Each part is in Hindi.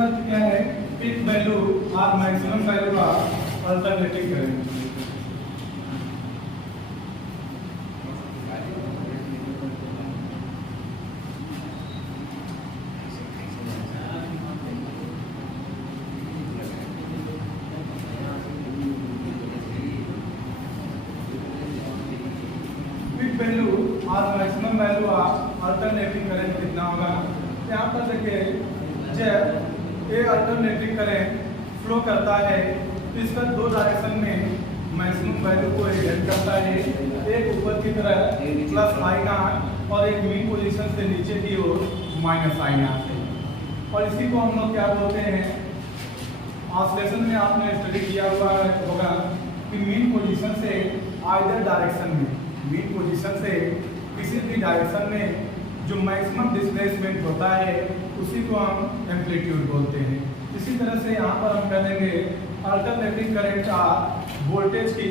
खर्च क्या है, पीक वैल्यू और मैक्सिमम वैल्यू का अल्टरनेटिव करेंगे। वैल्यू और maximum value of alternating current कितना होगा। यहाँ पर देखिए, जब ये अल्टरनेटिंग करंट फ्लो करता है तो इसका दो डायरेक्शन में मैक्सिमम वैल्यू को हेड करता है, एक ऊपर की तरफ प्लस आई नॉट और एक मीन पोजीशन से नीचे की ओर माइनस आई नॉट है। और इसी को हम लोग क्या बोलते हैं, ऑसिलेशन में आपने स्टडी किया हुआ होगा कि मीन पोजीशन से आइदर डायरेक्शन में, मीन पोजीशन से किसी भी डायरेक्शन में जो मैक्सिमम डिस्प्लेसमेंट होता है उसी को हम एम्पलीट्यूड बोलते हैं। इसी तरह से यहाँ पर हम कह देंगे अल्टरनेटिंग करंट का वोल्टेज की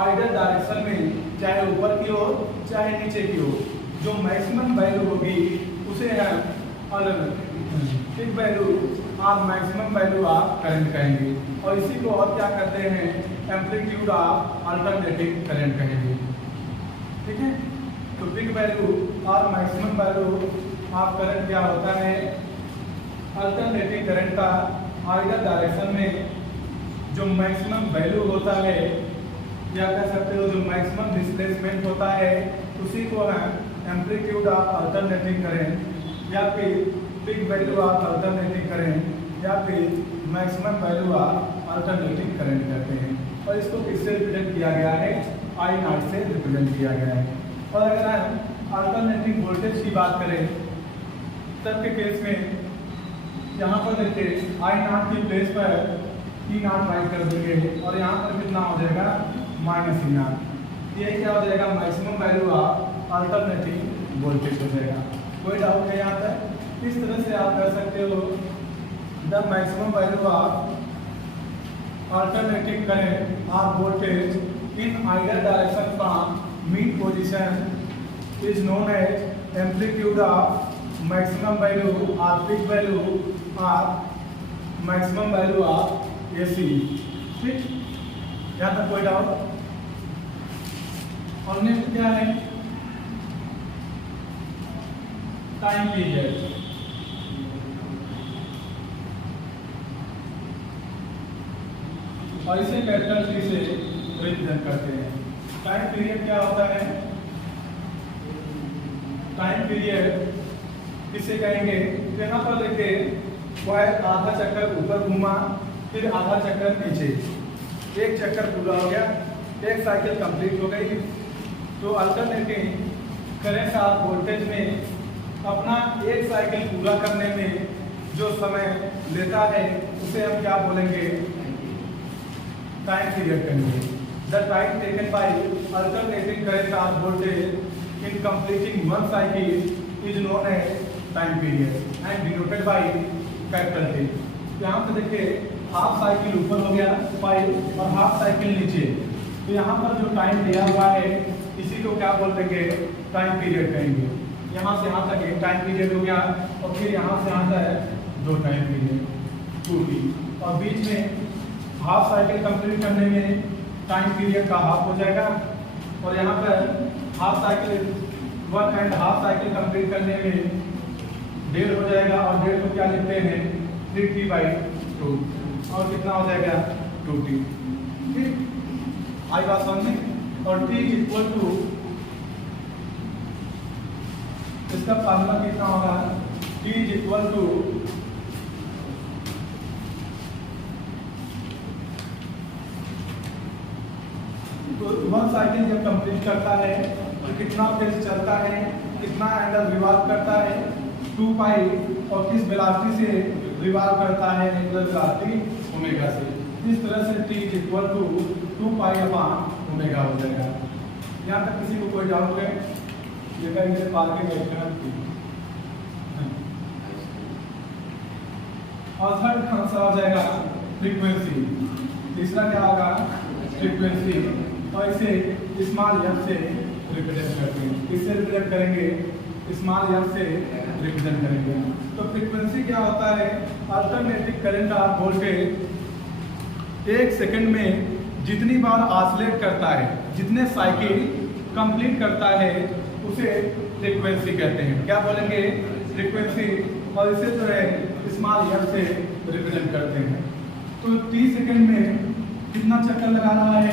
आइदर डायरेक्शन में, चाहे ऊपर की ओर चाहे नीचे की ओर, जो मैक्सिमम वैल्यू होगी उसे हम पीक वैल्यू और मैक्सिमम वैल्यू ऑफ करंट कहेंगे। और इसी को और क्या कहते हैं, एम्पलीट्यूड ऑफ अल्टरनेटिंग करंट कहेंगे। ठीक है, तो पीक वैल्यू और मैक्सिमम वैल्यू ऑफ करंट क्या होता है, अल्टरनेटिंग करंट का आइदर डायरेक्शन में जो मैक्सिमम वैल्यू होता है, या कह सकते हो जो मैक्सिमम डिस्प्लेसमेंट होता है, उसी को हम एम्पलीट्यूड ऑफ अल्टरनेटिंग करंट या फिर peak value of alternating current या फिर maximum value of alternating current कहते हैं। और इसको किससे रिप्रेजेंट किया गया है, आई नॉट से रिप्रेजेंट किया गया है। और अगर हम अल्टरनेटिंग वोल्टेज की बात करें तब के केस में यहाँ पर देखिए आई नॉट की प्लेस पर ई नॉट राइट कर देंगे और यहाँ पर कितना हो जाएगा, माइनस ई नॉट। ये क्या हो जाएगा, maximum value of alternating voltage हो जाएगा। कोई डाउट है यहाँ पर? इस तरह से आप कर सकते हो, the maximum value of alternating current और voltage in either direction from mean position is known as amplitude of maximum value or peak value or maximum value of AC। ठीक, यहाँ तक कोई डाउट? और नेक्स्ट क्या है, टाइम पीरियड। और इसे कैपिटल टी से रिप्रेजेंट करते हैं। टाइम पीरियड क्या होता है, टाइम पीरियड किसे कहेंगे, तो यहाँ पर देखिए वायर आधा चक्कर ऊपर घूमा, फिर आधा चक्कर नीचे, एक चक्कर पूरा हो गया, एक साइकिल कंप्लीट हो गई। तो अल्टरनेटिंग करंट और वोल्टेज में अपना एक साइकिल पूरा करने में जो समय लेता है उसे हम क्या बोलेंगे, टाइम पीरियड कहेंगे। The time taken by alternating current or voltage in completing one cycle is known as time period and denoted by capital T। यहाँ पे देखिए हाफ साइकिल ऊपर हो गया फाइव और हाफ साइकिल नीचे, तो यहाँ पर जो टाइम दिया हुआ है इसी को क्या बोल देंगे, टाइम पीरियड कहेंगे। यहाँ से यहाँ तक एक टाइम पीरियड हो गया और फिर यहाँ से यहाँ तक दो टाइम पीरियड 2T, और बीच में हाफ साइकिल कंप्लीट करने में टाइम पीरियड का हाफ हो जाएगा। और यहाँ पर हाफ साइकिल 1.5 साइकिल कंप्लीट करने में 1.5 हो जाएगा, और 1.5 को क्या लिखते हैं, 3T/2, और कितना हो जाएगा 2T। ठीक, आई बात समझ। और T इक्वल टू, इसका फार्मूला कितना होगा, T equal to one cycle जब कंप्लीट करता है तो कितना फेज चलता है, कितना एंगल रिवॉल्व करता है, 2 पाई, और किस वेलोसिटी से रिवॉल्व करता है, एंगुलर वेलोसिटी ओमेगा से। इस तरह से T equal to 2 pi upon omega हो जाएगा। यहाँ तक किसी को कोई डाउट है, ये करेंगे पार्किंग एक्शन। और थर्ड आंसर आ जाएगा फ्रीक्वेंसी। तीसरा क्या होगा, फ्रीक्वेंसी। और इसे स्मॉल f से रिप्रेजेंट करते हैं। किससे रिप्रेजेंट करेंगे, स्मॉल एफ से रिप्रेजेंट करेंगे। तो फ्रीक्वेंसी क्या होता है, अल्टरनेटिंग करंट और वोल्टेज एक सेकंड में जितनी बार ऑसिलेट करता है, जितने साइकिल कंप्लीट करता है, उसे फ्रीक्वेंसी कहते हैं। क्या बोलेंगे, फ्रीक्वेंसी। और इसे जो है स्मॉल एफ से रिप्रेजेंट करते हैं। तो 30 सेकंड में कितना चक्कर लगा रहा है,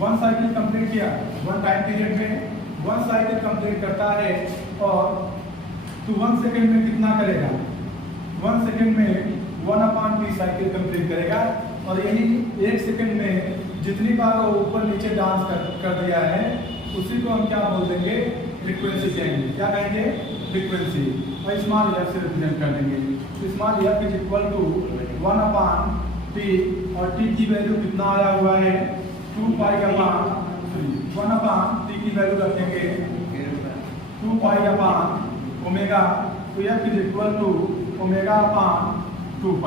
1 साइकिल कंप्लीट किया, 1 टाइम पीरियड में 1 साइकिल कंप्लीट करता है। और तो 1 सेकंड में कितना करेगा, 1 सेकंड में 1/t साइकिल कंप्लीट करेगा। और यही 1 सेकंड में जितनी बार वो ऊपर नीचे डांस कर दिया है, उसी को हम क्या बोल देंगे, फ्रीक्वेंसी कहेंगे। क्या कहेंगे, फ्रीक्वेंसी। और स्मॉल एफ से रिप्रेजेंट कर देंगे। Small F is equal to 1/t और t की वैल्यू कितना आया हुआ है, 1/t की वैल्यू रखेंगे 2π/ओमेगा। तो f इज इक्वल टू ω/2π।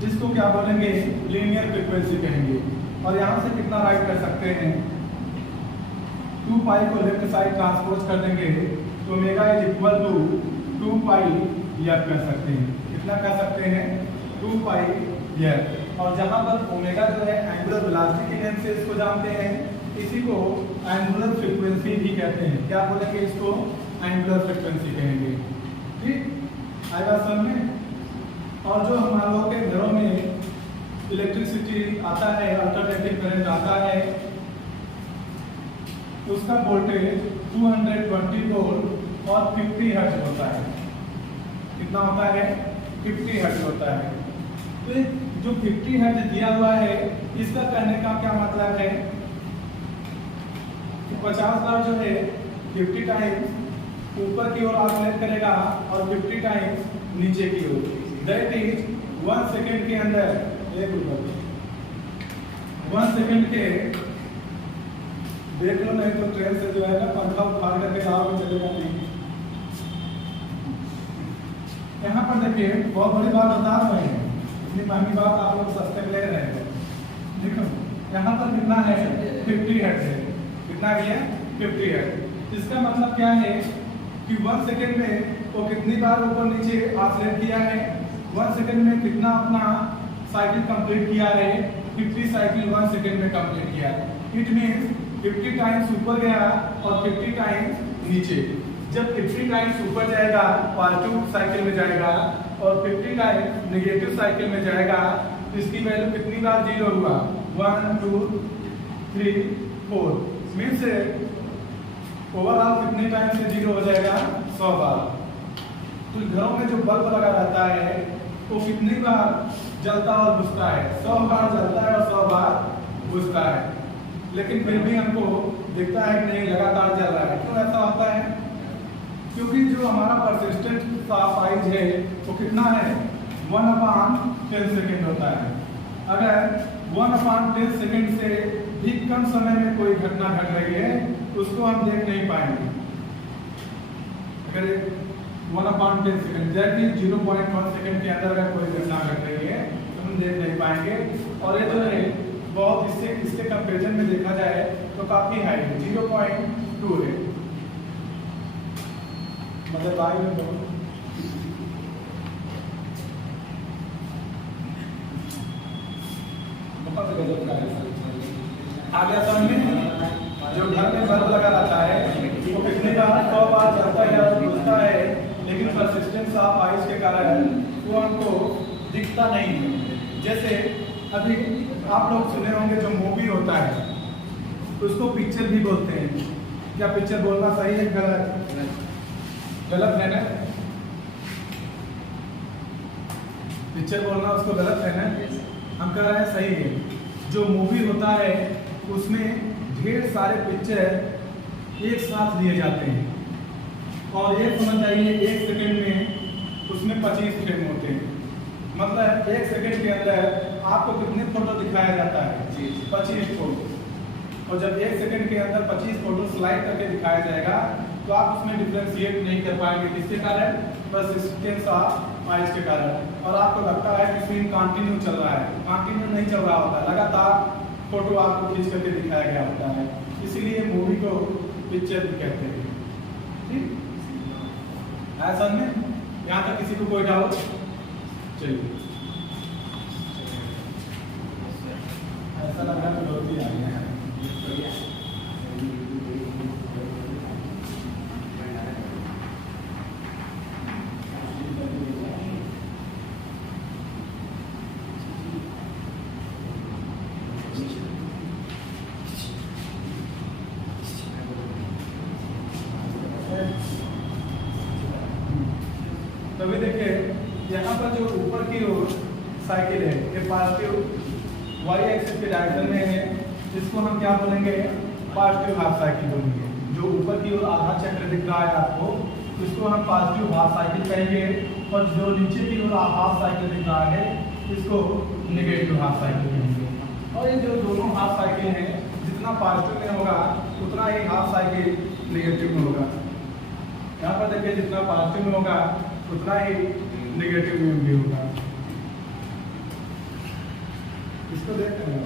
जिसको क्या बोलेंगे, लीनियर फ्रीक्वेंसी कहेंगे। और यहाँ से कितना राइट कर सकते हैं, 2π को लेफ्ट साइड ट्रांसपोज कर देंगे तो omega is equal to 2πf कर सकते हैं। कितना कर सकते हैं, 2πf। और जहाँ पर ओमेगा जो है एंगुलर वेलोसिटी के नेम से इसको जानते हैं, इसी को एंगुलर फ्रीक्वेंसी भी कहते हैं। क्या बोलेंगे, इसको एंगुलर फ्रीक्वेंसी कहेंगे। ठीक, आएगा समझ में। और जो हमारे लोगों के घरों में इलेक्ट्रिसिटी आता है, अल्टरनेटिंग करंट आता है, उसका वोल्टेज 220 वोल्ट और 50 हर्ट्ज होता है। कितना होता है, 50 हर्ट्ज होता है। तो जो 50 हर्ट्ज दिया हुआ है, इसका कहने का क्या मतलब है, 50 बार जो है 50 टाइम्स ऊपर की ओर ऑसिलेट करेगा और 50 टाइम्स नीचे की ओर। दैट इज 1 सेकंड के अंदर 1 सेकंड के, देख लो नहीं तो ट्रेन से जो है ना पंखा उठा करके लाओगे चलेगा नहीं। यहाँ पर देखिए बहुत बड़ी बात बता रहे हैं, इतनी महंगी बात आप लोग सस्ते में ले रहे हैं। देखो यहाँ पर कितना है, 50 हर्ट्ज है। कितना भी है, 50 हर्ट्ज। इसका मतलब क्या है कि 1 सेकंड में वो कितनी बार ऊपर नीचे ऑसिलेट किया है, 1 सेकंड में कितना अपना साइकिल कंप्लीट किया है, 50 साइकिल 1 सेकंड में कंप्लीट किया है। इट मींस 50 टाइम्स ऊपर गया और 50 टाइम्स नीचे। जब 50 टाइम्स ऊपर जाएगा पॉजिटिव साइकिल में जाएगा और 50 टाइम्स नेगेटिव साइकिल में जाएगा, तो इसकी वैल्यू कितनी बार जीरो हुआ, 1 2 3 4। मीन्स ओवरऑल कितने टाइम से जीरो हो जाएगा, 100 बार। तो घरों में जो बल्ब लगा रहता है वो कितनी बार जलता और बुझता है, 100 बार जलता है और 100 बार बुझता है। लेकिन फिर भी हमको दिखता है कि नहीं लगातार जल रहा है। क्यों ऐसा होता है, क्योंकि जो हमारा परसिस्टेंट साइज है वो कितना है, 1/10 सेकेंड होता है। अगर 1/10 सेकेंड से भी कम समय में कोई घटना घट रही है उसको हम देख नहीं पाएंगे। अगर 1/10 सेकेंड दैट मींस 0.1 सेकेंड के अंदर अगर कोई घटना घट रही है तो हम देख नहीं पाएंगे। और ये जो है बहुत इसके कंपेरिजन में देखा जाए तो काफी हाई है, 0.2 है। मतलब भाई में बहुत गजब का है। आगे समझ में, जो घर में बल्ब लगा रहता है वो कितने बार 100 बार जलता है और बुझता है, लेकिन परसिस्टेंस ऑफ आइस के कारण वो हमको दिखता नहीं है। जैसे अभी आप लोग सुने होंगे जो मूवी होता है उसको पिक्चर भी बोलते हैं। क्या पिक्चर बोलना सही है, गलत? गलत है ना, पिक्चर बोलना उसको गलत है ना, हम कह रहे हैं सही है। जो मूवी होता है उसमें ढेर सारे पिक्चर एक साथ लिए जाते हैं और एक समझ जाइए 1 सेकंड में उसमें 25 फ्रेम होते हैं। मतलब 1 सेकंड के अंदर आपको कितने फोटो दिखाया जाता है, 25 फोटो। और जब 1 सेकंड के अंदर 25 फोटो स्लाइड करके दिखाया जाएगा तो आप उसमें डिफ्रेंशिएट नहीं कर पाएंगे। किसके कारण, परसिस्टेंस ऑफ आइस के कारण। और आपको लगता है कि सीन कंटिन्यू चल रहा है, कंटिन्यू नहीं चल रहा होता, लगातार फोटो आपको खींच करके दिखाया गया होता है। इसीलिए मूवी को पिक्चर भी कहते हैं। ठीक, ऐसा में यहाँ तक किसी को कोई डाउट? चलिए, ऐसा लग रहा है गलती आ गई है। तभी देखिए यहाँ पर जो ऊपर की ओर साइकिल है ये पॉजिटिव वाई एक्सिस के डायरेक्शन में है, इसको हम क्या बोलेंगे? पॉजिटिव हाफ साइकिल बोलेंगे। जो ऊपर की ओर आधा चक्र दिख रहा है आपको, इसको हम पॉजिटिव हाफ साइकिल कहेंगे, और जो नीचे की ओर हाफ साइकिल दिख रहा है इसको नेगेटिव हाफ साइकिल कहेंगे। और ये जो दोनों हाफ साइकिल हैं, जितना पॉजिटिव में होगा उतना ही हाफ साइकिल नेगेटिव में होगा। यहाँ पर देखिए जितना पॉजिटिव में होगा उतना ही नेगेटिव में भी होगा। इसको देखते हैं।